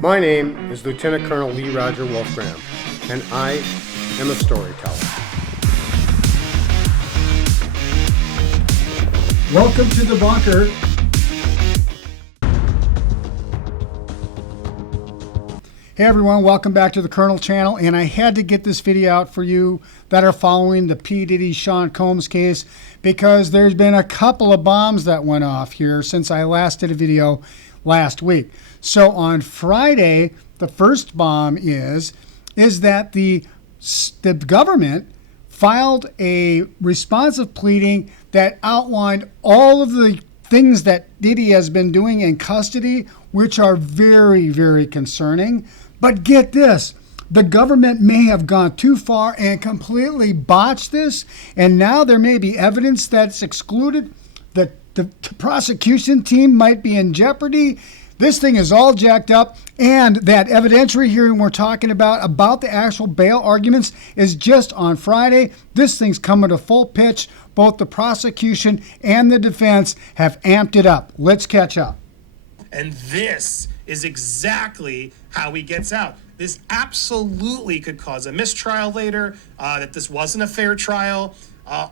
My name is Lieutenant Colonel Lee Roger Wolfgram, and I am a storyteller. Welcome to the bunker. Hey everyone, welcome back to the Colonel channel, and I had to get this video out for you that are following the P. Diddy Sean Combs case because there's been a couple of bombs that went off here since I last did a video last week. So on Friday, the first bomb is that the government filed a responsive pleading that outlined all of the things that Diddy has been doing in custody, which are very, very concerning. But get this, the government may have gone too far and completely botched this, and now there may be evidence that's excluded. The prosecution team might be in jeopardy. This thing is all jacked up, and that evidentiary hearing we're talking about the actual bail arguments is just on Friday. This thing's coming to full pitch. Both the prosecution and the defense have amped it up. Let's catch up. And this is exactly how he gets out. This absolutely could cause a mistrial later, that this wasn't a fair trial.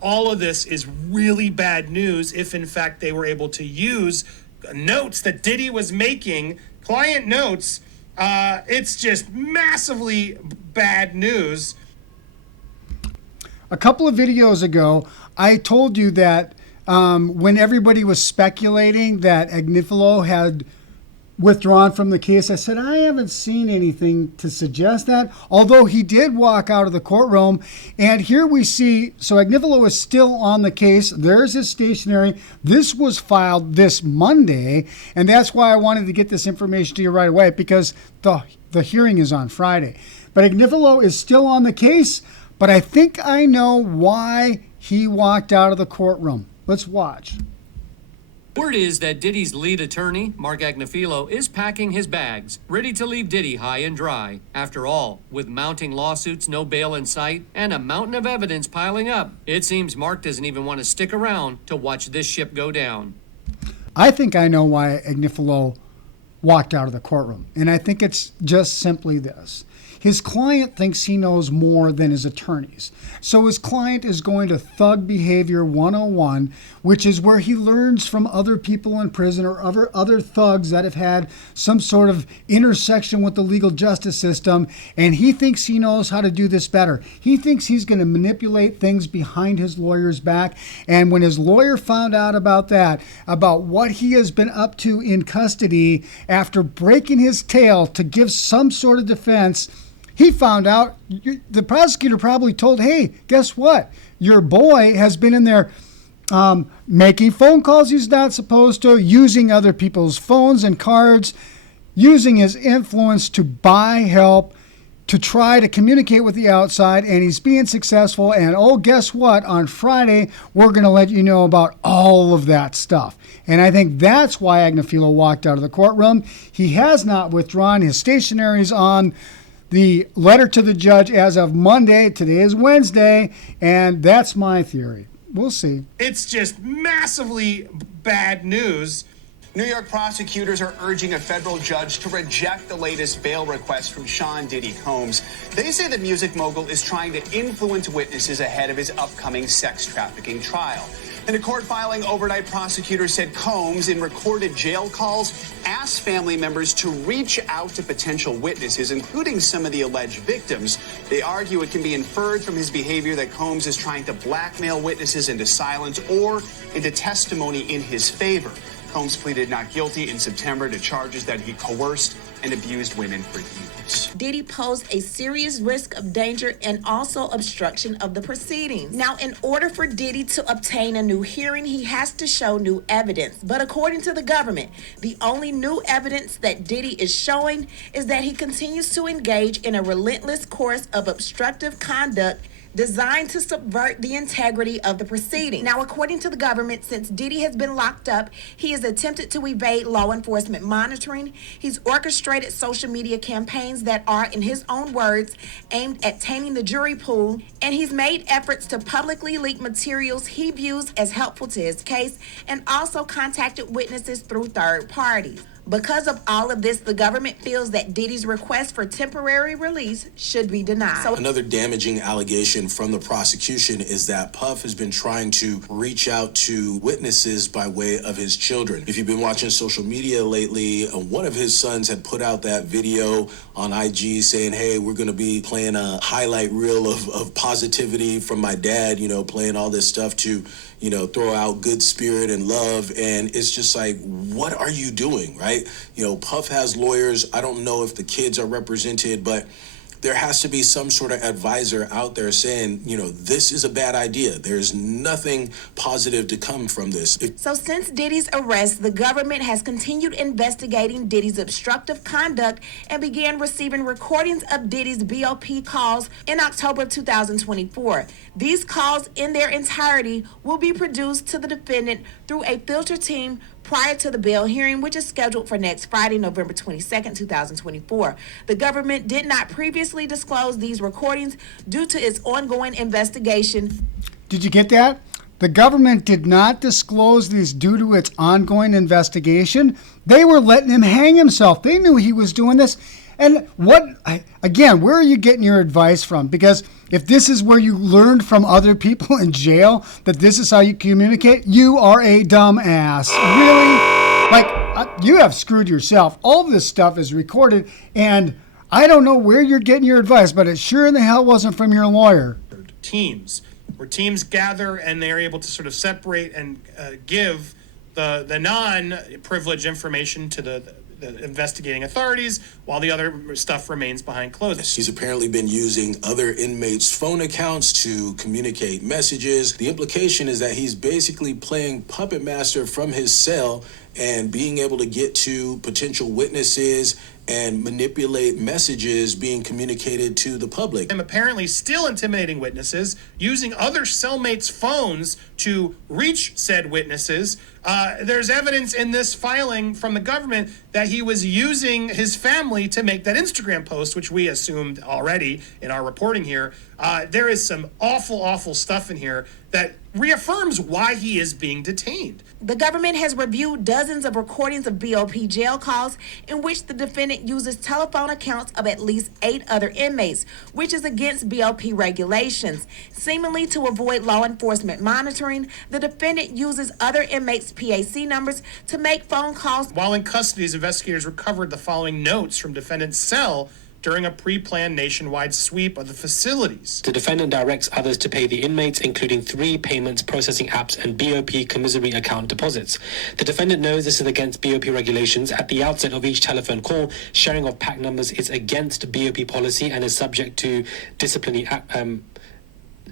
All of this is really bad news if, in fact, they were able to use notes that Diddy was making, client notes. It's just massively bad news. A couple of videos ago, I told you that when everybody was speculating that Agnifilo had withdrawn from the case, I said, I haven't seen anything to suggest that, although he did walk out of the courtroom. And here we see, so Agnifilo is still on the case. There's his stationery. This was filed this Monday, and that's why I wanted to get this information to you right away, because the hearing is on Friday. But Agnifilo is still on the case, but I think I know why he walked out of the courtroom. Let's watch. Word is that Diddy's lead attorney, Mark Agnifilo, is packing his bags, ready to leave Diddy high and dry. After all, with mounting lawsuits, no bail in sight, and a mountain of evidence piling up, it seems Mark doesn't even want to stick around to watch this ship go down. I think I know why Agnifilo walked out of the courtroom, and I think it's just simply this. His client thinks he knows more than his attorneys. So his client is going to Thug Behavior 101, which is where he learns from other people in prison or other thugs that have had some sort of intersection with the legal justice system, and he thinks he knows how to do this better. He thinks he's going to manipulate things behind his lawyer's back, and when his lawyer found out about that, about what he has been up to in custody after breaking his tail to give some sort of defense, he found out, the prosecutor probably told, hey, guess what? Your boy has been in there making phone calls he's not supposed to, using other people's phones and cards, using his influence to buy help, to try to communicate with the outside, and he's being successful. And oh, guess what? On Friday, we're going to let you know about all of that stuff. And I think that's why Agnifilo walked out of the courtroom. He has not withdrawn. His stationery's on the letter to the judge as of Monday. Today is Wednesday, and that's my theory. We'll see. It's just massively bad news. New York prosecutors are urging a federal judge to reject the latest bail request from Sean Diddy Combs. They say the music mogul is trying to influence witnesses ahead of his upcoming sex trafficking trial. In a court filing overnight, prosecutors said Combs, in recorded jail calls, asked family members to reach out to potential witnesses, including some of the alleged victims. They argue it can be inferred from his behavior that Combs is trying to blackmail witnesses into silence or into testimony in his favor. Combs pleaded not guilty in September to charges that he coerced and abused women for years. Diddy posed a serious risk of danger and also obstruction of the proceedings. Now, in order for Diddy to obtain a new hearing, he has to show new evidence. But according to the government, the only new evidence that Diddy is showing is that he continues to engage in a relentless course of obstructive conduct designed to subvert the integrity of the proceeding. Now, according to the government, since Diddy has been locked up, he has attempted to evade law enforcement monitoring. He's orchestrated social media campaigns that are, in his own words, aimed at tainting the jury pool, and he's made efforts to publicly leak materials he views as helpful to his case, and also contacted witnesses through third parties. Because of all of this, the government feels that Diddy's request for temporary release should be denied. Another damaging allegation from the prosecution is that Puff has been trying to reach out to witnesses by way of his children. If you've been watching social media lately, one of his sons had put out that video on IG saying, hey, we're going to be playing a highlight reel of positivity from my dad, playing all this stuff to throw out good spirit and love. And it's just like, what are you doing, right? Puff has lawyers. I don't know if the kids are represented, but there has to be some sort of advisor out there saying, this is a bad idea. There's nothing positive to come from this. So since Diddy's arrest, the government has continued investigating Diddy's obstructive conduct and began receiving recordings of Diddy's BOP calls in October of 2024. These calls in their entirety will be produced to the defendant through a filter team prior to the bail hearing, which is scheduled for next Friday, November 22nd, 2024. The government did not previously disclose these recordings due to its ongoing investigation. Did you get that? The government did not disclose these due to its ongoing investigation. They were letting him hang himself. They knew he was doing this. And where are you getting your advice from? Because if this is where you learned from other people in jail that this is how you communicate, you are a dumbass. Really? You have screwed yourself. All of this stuff is recorded, and I don't know where you're getting your advice, but it sure in the hell wasn't from your lawyer. Teams, where teams gather and they're able to sort of separate and give the non-privileged information to the investigating authorities while the other stuff remains behind closed. He's apparently been using other inmates' phone accounts to communicate messages. The implication is that he's basically playing puppet master from his cell and being able to get to potential witnesses and manipulate messages being communicated to the public. I'm apparently still intimidating witnesses, using other cellmates' phones to reach said witnesses. There's evidence in this filing from the government that he was using his family to make that Instagram post, which we assumed already in our reporting here. There is some awful stuff in here that reaffirms why he is being detained. The government has reviewed dozens of recordings of BOP jail calls in which the defendant uses telephone accounts of at least 8 other inmates, which is against BOP regulations. Seemingly to avoid law enforcement monitoring, the defendant uses other inmates' PAC numbers to make phone calls. While in custody, investigators recovered the following notes from defendant's cell during a pre-planned nationwide sweep of the facilities. The defendant directs others to pay the inmates, including 3 payments processing apps and BOP commissary account deposits. The defendant knows this is against BOP regulations. At the outset of each telephone call, sharing of PAC numbers is against BOP policy and is subject to disciplinary action.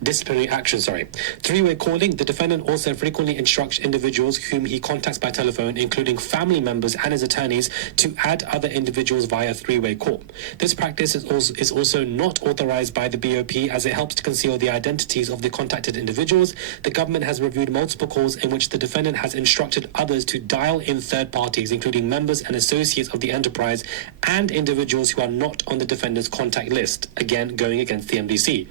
3-way calling. The defendant also frequently instructs individuals whom he contacts by telephone, including family members and his attorneys, to add other individuals via 3-way call. This practice is also not authorized by the BOP as it helps to conceal the identities of the contacted individuals. The government has reviewed multiple calls in which the defendant has instructed others to dial in third parties, including members and associates of the enterprise and individuals who are not on the defendant's contact list, again going against the MDC.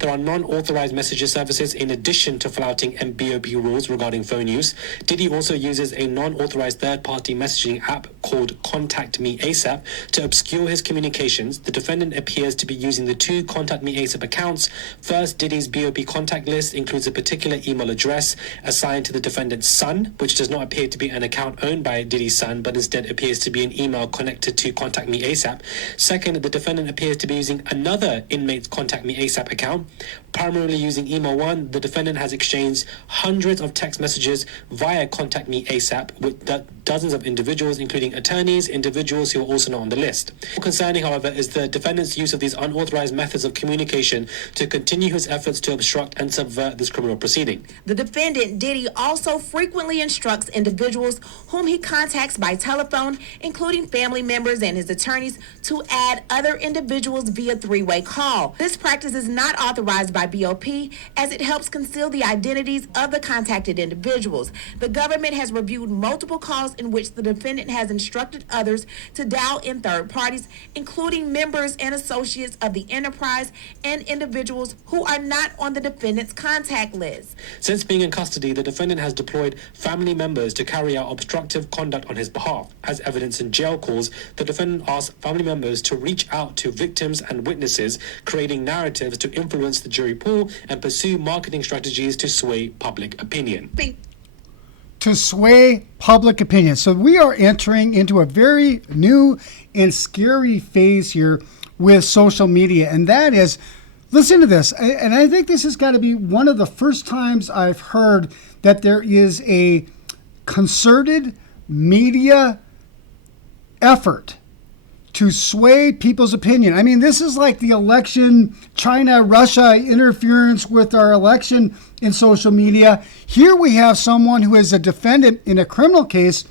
There are non-authorized messaging services in addition to flouting BOP rules regarding phone use. Diddy also uses a non-authorized third-party messaging app called Contact Me ASAP to obscure his communications. The defendant appears to be using the 2 Contact Me ASAP accounts. First, Diddy's BOP contact list includes a particular email address assigned to the defendant's son, which does not appear to be an account owned by Diddy's son, but instead appears to be an email connected to Contact Me ASAP. Second, the defendant appears to be using another inmate's Contact Me ASAP account. Primarily using email 1, the defendant has exchanged hundreds of text messages via Contact Me ASAP with dozens of individuals, including attorneys, individuals who are also not on the list. More concerning, however, is the defendant's use of these unauthorized methods of communication to continue his efforts to obstruct and subvert this criminal proceeding. The defendant, Diddy, also frequently instructs individuals whom he contacts by telephone, including family members and his attorneys, to add other individuals via 3-way call. This practice is not authorized by BOP BOP, as it helps conceal the identities of the contacted individuals. The government has reviewed multiple calls in which the defendant has instructed others to dial in third parties, including members and associates of the enterprise and individuals who are not on the defendant's contact list. Since being in custody, the defendant has deployed family members to carry out obstructive conduct on his behalf. As evidence in jail calls, the defendant asked family members to reach out to victims and witnesses, creating narratives to influence the jury pool and pursue marketing strategies to sway public opinion. To sway public opinion. So we are entering into a very new and scary phase here with social media, and that is, listen to this, and I think this has got to be one of the first times I've heard that there is a concerted media effort to sway people's opinion. I mean, this is like the election, China-Russia interference with our election in social media. Here we have someone who is a defendant in a criminal case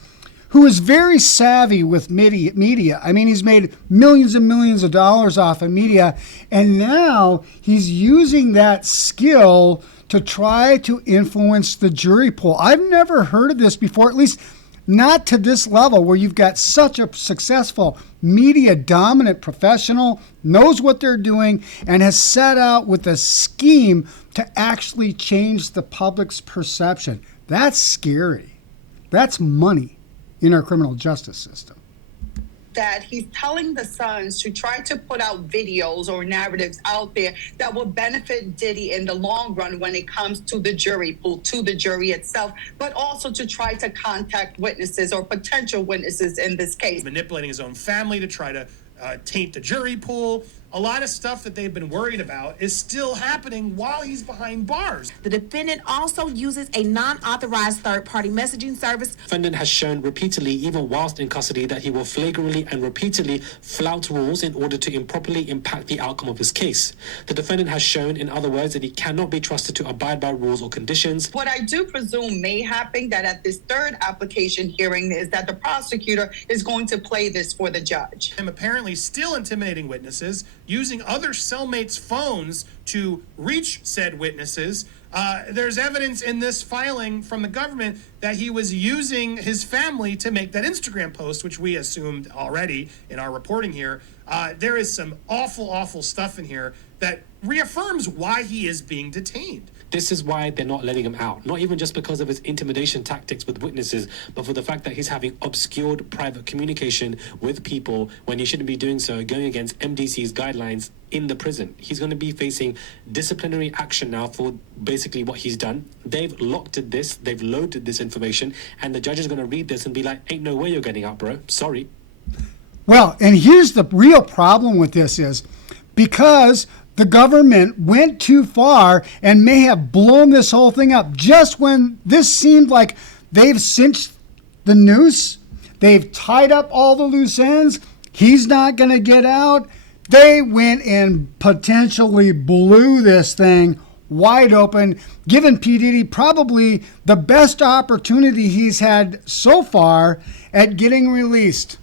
who is very savvy with media. I mean, he's made millions and millions of dollars off of media, and now he's using that skill to try to influence the jury pool. I've never heard of this before, at least not to this level, where you've got such a successful media dominant professional, knows what they're doing, and has set out with a scheme to actually change the public's perception. That's scary. That's money in our criminal justice system. That he's telling the Sons to try to put out videos or narratives out there that will benefit Diddy in the long run when it comes to the jury pool, to the jury itself, but also to try to contact witnesses or potential witnesses in this case. Manipulating his own family to try to taint the jury pool. A lot of stuff that they've been worried about is still happening while he's behind bars. The defendant also uses a non-authorized third-party messaging service. The defendant has shown repeatedly, even whilst in custody, that he will flagrantly and repeatedly flout rules in order to improperly impact the outcome of his case. The defendant has shown, in other words, that he cannot be trusted to abide by rules or conditions. What I do presume may happen that at this third application hearing is that the prosecutor is going to play this for the judge. I'm apparently still intimidating witnesses, using other cellmates' phones to reach said witnesses. There's evidence in this filing from the government that he was using his family to make that Instagram post, which we assumed already in our reporting here. There is some awful, awful stuff in here that reaffirms why he is being detained. This is why they're not letting him out. Not even just because of his intimidation tactics with witnesses, but for the fact that he's having obscured private communication with people when he shouldn't be doing so, going against MDC's guidelines in the prison. He's going to be facing disciplinary action now for basically what he's done. They've locked this, they've loaded this information, and the judge is going to read this and be like, ain't no way you're getting out, bro. Sorry. Well, and here's the real problem with this is because the government went too far and may have blown this whole thing up just when this seemed like they've cinched the noose. They've tied up all the loose ends. He's not going to get out. They went and potentially blew this thing wide open, giving P. Diddy probably the best opportunity he's had so far at getting released.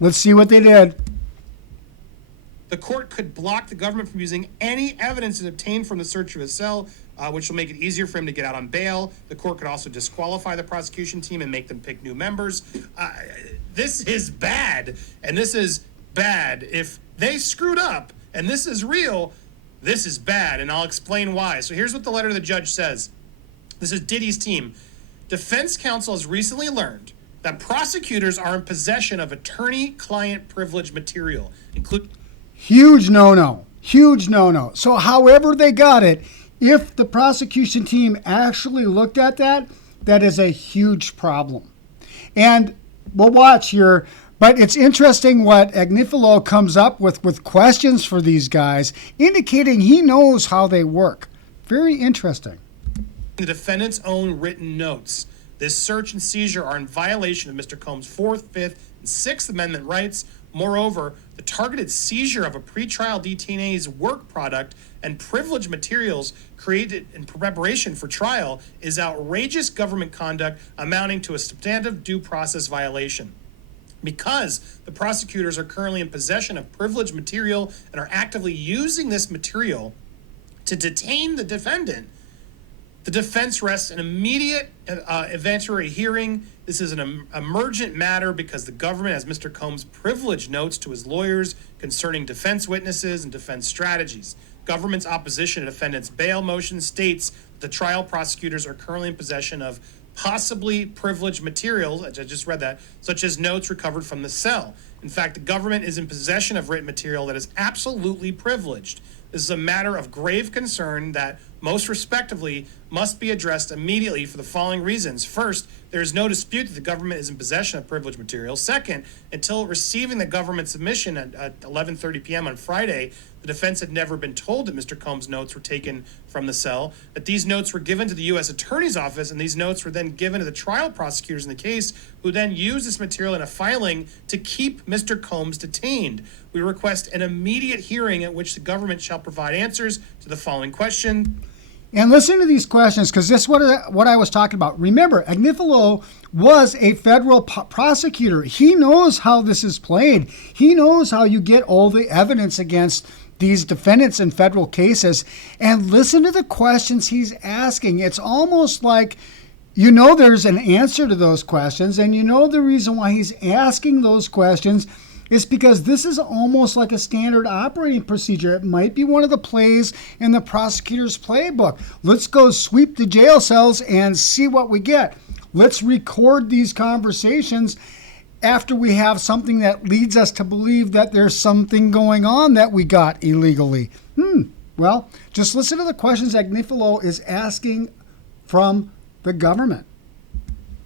Let's see what they did. The court could block the government from using any evidence obtained from the search of his cell, which will make it easier for him to get out on bail. The court could also disqualify the prosecution team and make them pick new members. This is bad, and this is bad. If they screwed up, and this is real, this is bad, and I'll explain why. So here's what the letter to the judge says. This is Diddy's team. Defense counsel has recently learned that prosecutors are in possession of attorney-client privilege material, including... Huge no-no. Huge no-no. So however they got it, if the prosecution team actually looked at that, that is a huge problem. And we'll watch here, but it's interesting what Agnifilo comes up with questions for these guys, indicating he knows how they work. Very interesting. The defendant's own written notes. This search and seizure are in violation of Mr. Combs' 4th, 5th, and 6th Amendment rights. Moreover, the targeted seizure of a pretrial detainee's work product and privileged materials created in preparation for trial is outrageous government conduct amounting to a substantive due process violation. Because the prosecutors are currently in possession of privileged material and are actively using this material to detain the defendant, the defense rests an immediate evidentiary hearing. This is an emergent matter because the government, as Mr. Combs privileged notes to his lawyers concerning defense witnesses and defense strategies. Government's opposition to defendant's bail motion states that the trial prosecutors are currently in possession of possibly privileged materials, I just read that, such as notes recovered from the cell. In fact, the government is in possession of written material that is absolutely privileged. This is a matter of grave concern that, most respectively, must be addressed immediately for the following reasons. First, there is no dispute that the government is in possession of privileged material. Second, until receiving the government submission at 11:30 p.m. on Friday, the defense had never been told that Mr. Combs' notes were taken from the cell, that these notes were given to the U.S. Attorney's Office, and these notes were then given to the trial prosecutors in the case, who then used this material in a filing to keep Mr. Combs detained. We request an immediate hearing at which the government shall provide answers to the following question. And listen to these questions, because this is what I was talking about. Remember, Agnifilo was a federal prosecutor. He knows how this is played. He knows how you get all the evidence against these defendants in federal cases. And listen to the questions he's asking. It's almost like, you know, there's an answer to those questions, and you know the reason why he's asking those questions is because this is almost like a standard operating procedure. It might be one of the plays in the prosecutor's playbook. Let's go sweep the jail cells and see what we get. Let's record these conversations after we have something that leads us to believe that there's something going on that we got illegally. Well, just listen to the questions Agnifilo is asking from the government.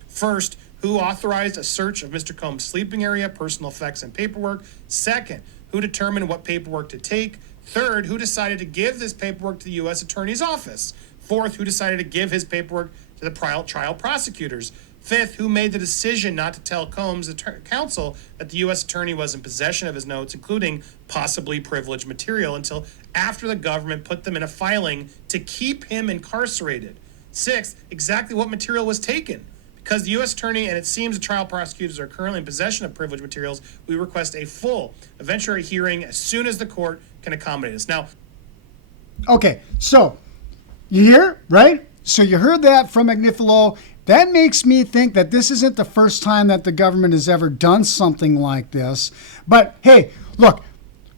First, who authorized a search of Mr. Combs' sleeping area, personal effects, and paperwork? Second, who determined what paperwork to take? Third, who decided to give this paperwork to the U.S. Attorney's Office? Fourth, who decided to give his paperwork to the trial prosecutors? Fifth, who made the decision not to tell Combs' counsel that the U.S. Attorney was in possession of his notes, including possibly privileged material, until after the government put them in a filing to keep him incarcerated? Sixth, exactly what material was taken? Because the U.S. Attorney and it seems the trial prosecutors are currently in possession of privileged materials, we request a full evidentiary hearing as soon as the court can accommodate us. Now, okay, so you hear, right? So you heard that from Agnifilo. That makes me think that this isn't the first time that the government has ever done something like this. But hey, look,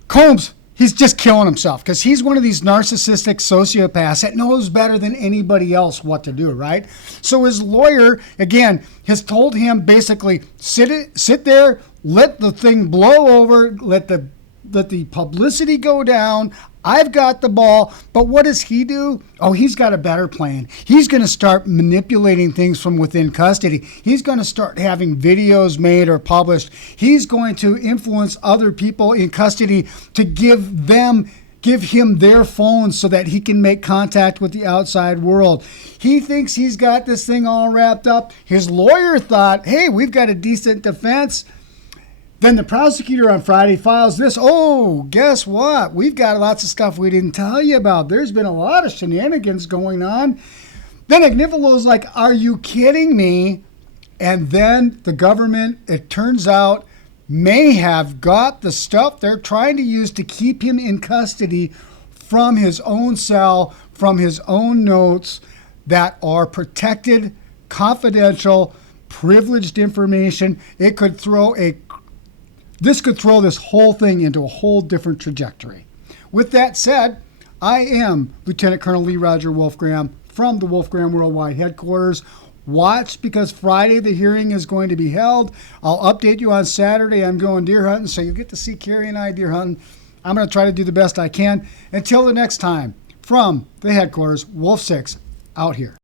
Combs, he's just killing himself because he's one of these narcissistic sociopaths that knows better than anybody else what to do, right? So his lawyer, again, has told him basically, sit there, let the thing blow over, let the publicity go down. I've got the ball. But what does he do? Oh, he's got a better plan. He's going to start manipulating things from within custody. He's going to start having videos made or published. He's going to influence other people in custody to give him their phones so that he can make contact with the outside world. He thinks he's got this thing all wrapped up. His lawyer thought, hey, we've got a decent defense. Then the prosecutor on Friday files this. Oh, guess what? We've got lots of stuff we didn't tell you about. There's been a lot of shenanigans going on. Then Agnifilo's like, are you kidding me? And then the government, it turns out, may have got the stuff they're trying to use to keep him in custody from his own cell, from his own notes that are protected, confidential, privileged information. This could throw this whole thing into a whole different trajectory. With that said, I am Lieutenant Colonel Lee Roger Wolfgram from the Wolfgram Worldwide Headquarters. Watch, because Friday the hearing is going to be held. I'll update you on Saturday. I'm going deer hunting, so you'll get to see Carrie and I deer hunting. I'm going to try to do the best I can. Until the next time, from the headquarters, Wolf 6, out here.